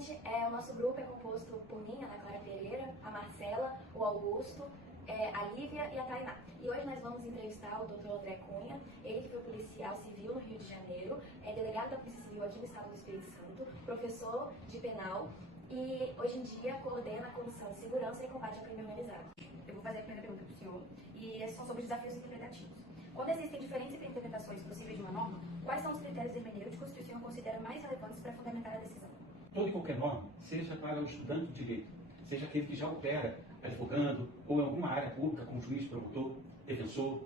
gente, o nosso grupo é composto por mim, Ana Clara Pereira, a Marcela, o Augusto, a Lívia e a Tainá. E hoje nós vamos entrevistar o Dr. André Cunha, ele que foi policial civil no Rio de Janeiro, é delegado da Polícia Civil aqui no estado do Espírito Santo, professor de penal e hoje em dia coordena a Comissão de Segurança e Combate ao Crime Organizado. Eu vou fazer a primeira pergunta para o senhor, e são sobre os desafios interpretativos. Quando existem diferentes interpretações possíveis de uma norma, quais são os critérios hermenêuticos que o senhor considera mais relevantes para fundamentar a decisão? Toda e qualquer norma, seja para o estudante de direito, seja aquele que já opera advogando ou em alguma área pública, como juiz, promotor, defensor,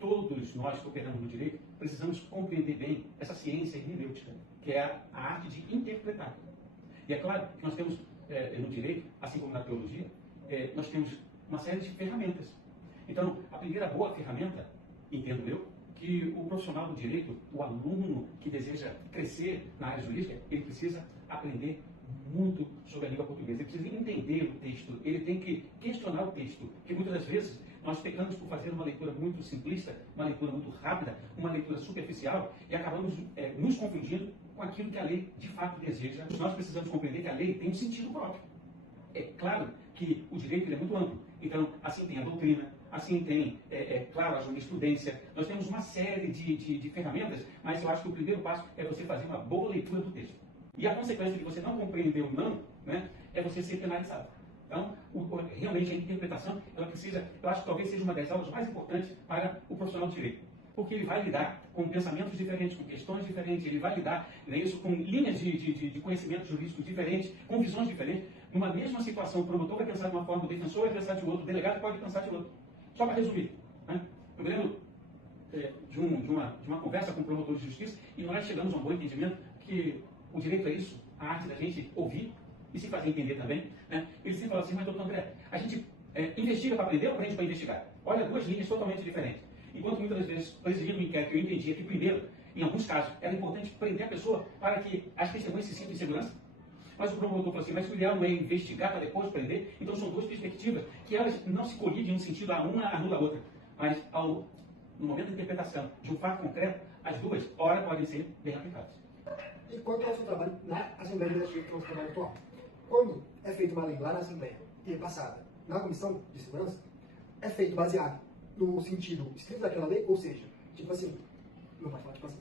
todos nós que operamos no direito precisamos compreender bem essa ciência hermenêutica, que é a arte de interpretar. E é claro que nós temos no direito, assim como na teologia, nós temos uma série de ferramentas. Então, a primeira boa ferramenta, entendo eu, que o profissional do direito, o aluno que deseja crescer na área jurídica, ele precisa aprender muito sobre a língua portuguesa. Ele precisa entender o texto, ele tem que questionar o texto, porque muitas das vezes nós pecamos por fazer uma leitura muito simplista, uma leitura muito rápida, uma leitura superficial e acabamos nos confundindo com aquilo que a lei de fato deseja. Nós precisamos compreender que a lei tem um sentido próprio. É claro que o direito é muito amplo, então assim tem a doutrina, assim tem, claro, a jurisprudência. Nós temos uma série de ferramentas, mas eu acho que o primeiro passo é você fazer uma boa leitura do texto. E a consequência de você não compreender o não, né, é você ser penalizado. Então, realmente a interpretação, ela precisa, eu acho que talvez seja uma das aulas mais importantes para o profissional de direito. Porque ele vai lidar com pensamentos diferentes, com questões diferentes, ele vai lidar, né, isso, com linhas de conhecimentos jurídicos diferentes, com visões diferentes. Numa mesma situação, o promotor vai pensar de uma forma, o defensor vai pensar de outra, o delegado pode pensar de outra. Só para resumir, né? Eu me lembro de uma conversa com o promotor de justiça e nós chegamos a um bom entendimento que o direito é isso, a arte da gente ouvir e se fazer entender também. Né? Ele sempre fala assim, mas doutor André, a gente investiga para aprender ou aprende para investigar? Olha, duas linhas totalmente diferentes. Enquanto muitas das vezes, presidindo o inquérito, eu entendia que primeiro, em alguns casos, era importante prender a pessoa para que as testemunhas se sintam em segurança. Mas o promotor falou assim, mas o ideal não é investigar para depois prender? Então são duas perspectivas que elas não se colidem em um sentido, uma anula a outra. Mas no momento da interpretação de um fato concreto, as duas, ora, podem ser bem aplicadas. E quanto ao seu trabalho na Assembleia Legislativa, que é o seu trabalho atual? Quando é feita uma lei lá na Assembleia e é passada na Comissão de Segurança, é feito baseado no sentido estrito daquela lei, ou seja, tipo assim, não pode falar tipo assim.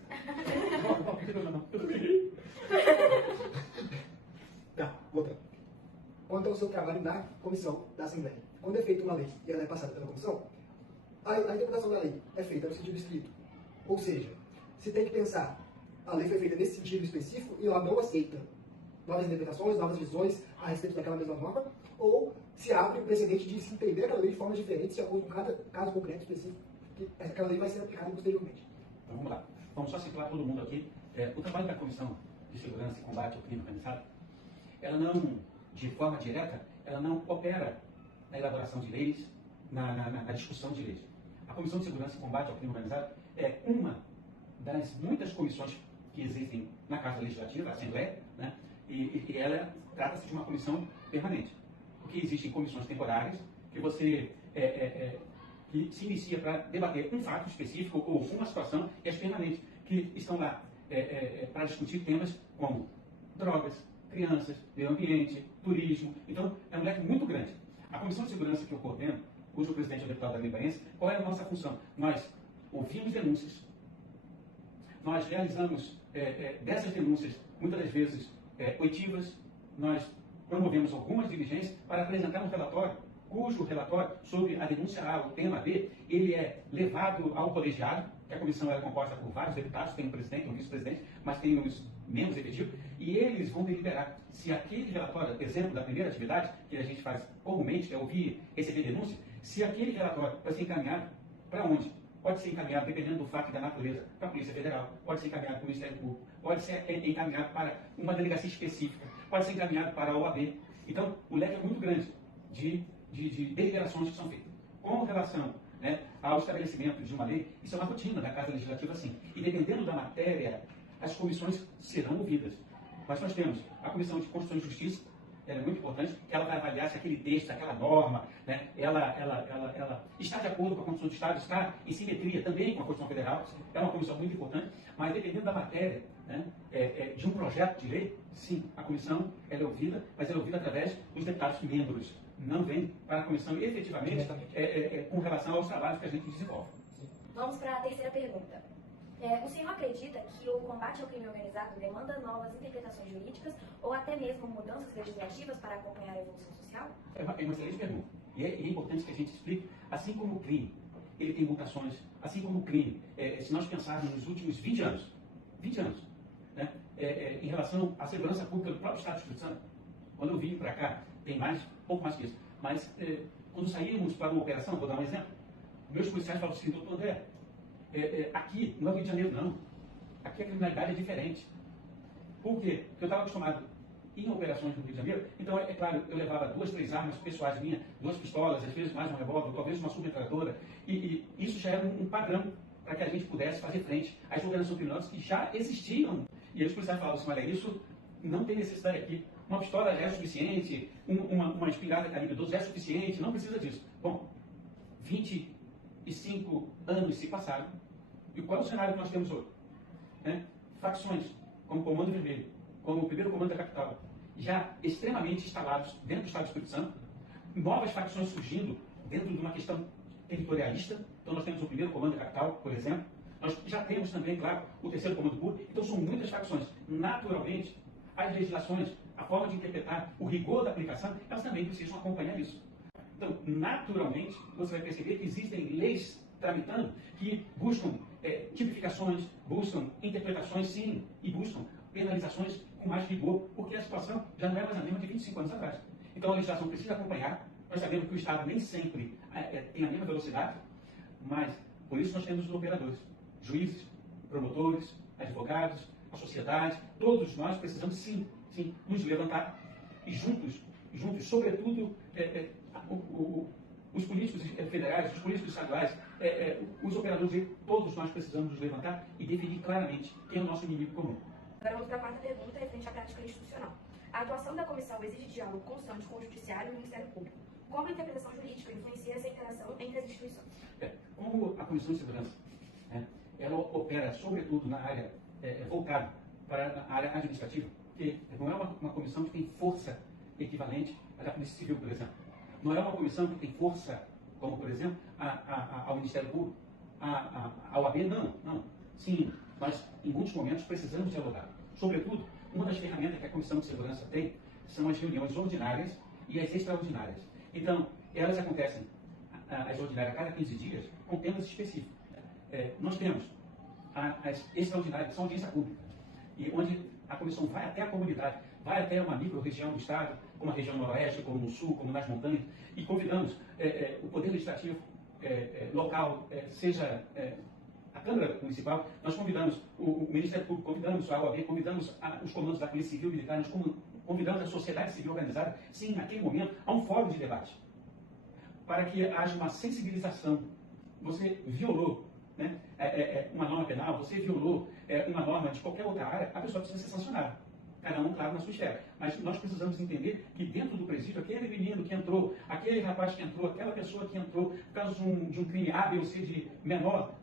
Tá, outra. Quanto ao seu trabalho na Comissão da Assembleia, quando é feita uma lei e ela é passada pela Comissão, a interpretação da lei é feita no sentido estrito, ou seja, se tem que pensar, a lei foi feita nesse sentido específico e ela não aceita novas interpretações, novas visões a respeito daquela mesma norma, ou se abre o precedente de se entender aquela lei de forma diferente, de acordo com cada caso concreto específico, que aquela lei vai ser aplicada posteriormente. Então vamos lá. Vamos só situar todo mundo aqui. O trabalho da Comissão de Segurança e Combate ao Crime Organizado, ela não, de forma direta, ela não opera na elaboração de leis, na discussão de leis. A Comissão de Segurança e Combate ao Crime Organizado é uma das muitas comissões que existem na Casa Legislativa, a Assembleia, né? E ela trata-se de uma comissão permanente. Porque existem comissões temporárias que você que se inicia para debater um fato específico ou uma situação, e as permanentes, que estão lá para discutir temas como drogas, crianças, meio ambiente, turismo. Então, é um leque muito grande. A Comissão de Segurança que eu coordeno, cujo presidente é o deputado Davi Baense, qual é a nossa função? Nós ouvimos denúncias, nós realizamos dessas denúncias, muitas das vezes oitivas, nós promovemos algumas diligências para apresentar um relatório, cujo relatório sobre a denúncia A, o tema B, ele é levado ao colegiado, que a comissão é composta por vários deputados, tem um presidente, um vice-presidente, mas tem os membros efetivos, e eles vão deliberar se aquele relatório, exemplo da primeira atividade, que a gente faz comumente, que é ouvir, receber denúncia, se aquele relatório vai ser encaminhado para onde? Pode ser encaminhado, dependendo do fato e da natureza, para a Polícia Federal, pode ser encaminhado para o Ministério Público, pode ser encaminhado para uma delegacia específica, pode ser encaminhado para a OAB. Então, o leque é muito grande de deliberações que são feitas. Com relação, né, ao estabelecimento de uma lei, isso é uma rotina da Casa Legislativa, sim. E dependendo da matéria, as comissões serão ouvidas. Mas nós temos a Comissão de Constituição e Justiça, ela é muito importante, que ela vai avaliar se aquele texto, aquela norma, né, ela está de acordo com a Constituição do Estado, está em simetria também com a Constituição Federal. É uma comissão muito importante, mas dependendo da matéria, né, de um projeto de lei, sim, a comissão ela é ouvida, mas ela é ouvida através dos deputados membros. Não vem para a comissão efetivamente com relação aos trabalhos que a gente desenvolve. Vamos para a terceira pergunta. O senhor acredita que o combate ao crime organizado demanda novas interpretações jurídicas ou até mesmo mudanças legislativas para acompanhar a evolução social? É uma excelente pergunta. E é importante que a gente explique, assim como o crime, ele tem mutações, assim como o crime, se nós pensarmos nos últimos 20 anos, né, em relação à segurança pública do próprio Estado do Espírito Santo, quando eu vim para cá, tem pouco mais que isso, mas quando saímos para uma operação, vou dar um exemplo, meus policiais falavam assim, doutor André, aqui não é Rio de Janeiro, não. Aqui a criminalidade é diferente. Por quê? Porque eu estava acostumado em operações no Rio de Janeiro, então, é claro, eu levava 2, 3 armas pessoais minhas, 2 pistolas, às vezes mais um revólver, talvez uma submetralhadora, e isso já era um padrão para que a gente pudesse fazer frente às organizações criminosas que já existiam. E aí os policiais falavam assim, olha, isso não tem necessidade aqui. Uma pistola já é suficiente, uma espingarda calibre 12 é suficiente, não precisa disso. Bom, 25 anos se passaram, e qual é o cenário que nós temos hoje? Facções, como o Comando Vermelho, como o primeiro comando da capital, já extremamente instalados dentro do Estado do Espírito Santo, novas facções surgindo dentro de uma questão territorialista. Então nós temos o primeiro comando da capital, por exemplo, nós já temos também, claro, o terceiro comando puro. Então são muitas facções. Naturalmente, as legislações, a forma de interpretar, o rigor da aplicação, elas também precisam acompanhar isso. Então, naturalmente, você vai perceber que existem leis tramitando que buscam tipificações, buscam interpretações, sim, e buscam penalizações com mais rigor, porque a situação já não é mais a mesma de 25 anos atrás. Então, a legislação precisa acompanhar. Nós sabemos que o Estado nem sempre tem a mesma velocidade, mas, por isso, nós temos os operadores, juízes, promotores, advogados, a sociedade, todos nós precisamos, sim, nos levantar e juntos, sobretudo, os políticos federais, os políticos estaduais, os operadores, todos nós precisamos nos levantar e definir claramente quem é o nosso inimigo comum. Agora vamos para a quarta pergunta, referente à prática institucional. A atuação da comissão exige diálogo constante com o Judiciário e o Ministério Público. Como a interpretação jurídica influencia essa interação entre as instituições? Como a Comissão de Segurança, ela opera sobretudo na área voltada para a área administrativa, que não é uma comissão que tem força equivalente à da Polícia Civil, por exemplo. Não é uma comissão que tem força, como, por exemplo, ao Ministério Público, à OAB, não. Sim, mas em muitos momentos precisamos dialogar. Sobretudo, uma das ferramentas que a Comissão de Segurança tem são as reuniões ordinárias e as extraordinárias. Então, elas acontecem, as ordinárias, a cada 15 dias, com temas específicos. Nós temos as extraordinárias, que são audiência pública, e onde a comissão vai até a comunidade, vai até uma micro-região do Estado, como a região noroeste, como no sul, como nas montanhas, e convidamos o Poder Legislativo local, seja a Câmara Municipal, nós convidamos o Ministério Público, convidamos a OAB, convidamos os comandos da Polícia Civil Militar, nós convidamos a sociedade civil organizada, sim, naquele momento, a um fórum de debate, para que haja uma sensibilização. Você violou uma norma penal, você violou uma norma de qualquer outra área, a pessoa precisa ser sancionada. Cada um, claro, na sua esfera. Mas nós precisamos entender que dentro do presídio, aquele menino que entrou, aquele rapaz que entrou, aquela pessoa que entrou, por causa de um crime A, B ou C de menor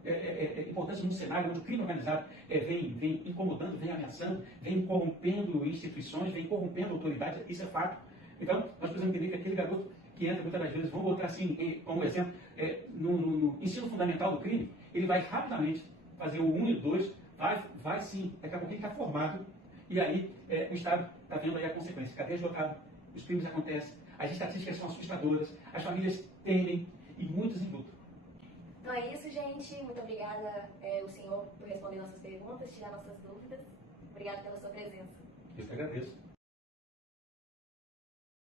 importância num cenário onde o crime organizado vem incomodando, vem ameaçando, vem corrompendo instituições, vem corrompendo autoridades, isso é fato. Então, nós precisamos entender que aquele garoto que entra muitas das vezes, vamos botar assim, como exemplo, no ensino fundamental do crime, ele vai rapidamente fazer o 1 e o 2, vai sim, daqui a pouco ele está formado, e aí o Estado está vendo aí a consequência. Cadeia esgotada, os crimes acontecem, as estatísticas são assustadoras, as famílias temem e muitos em luto. Então é isso, gente. Muito obrigada, o senhor, por responder nossas perguntas, tirar nossas dúvidas. Obrigada pela sua presença. Eu que agradeço.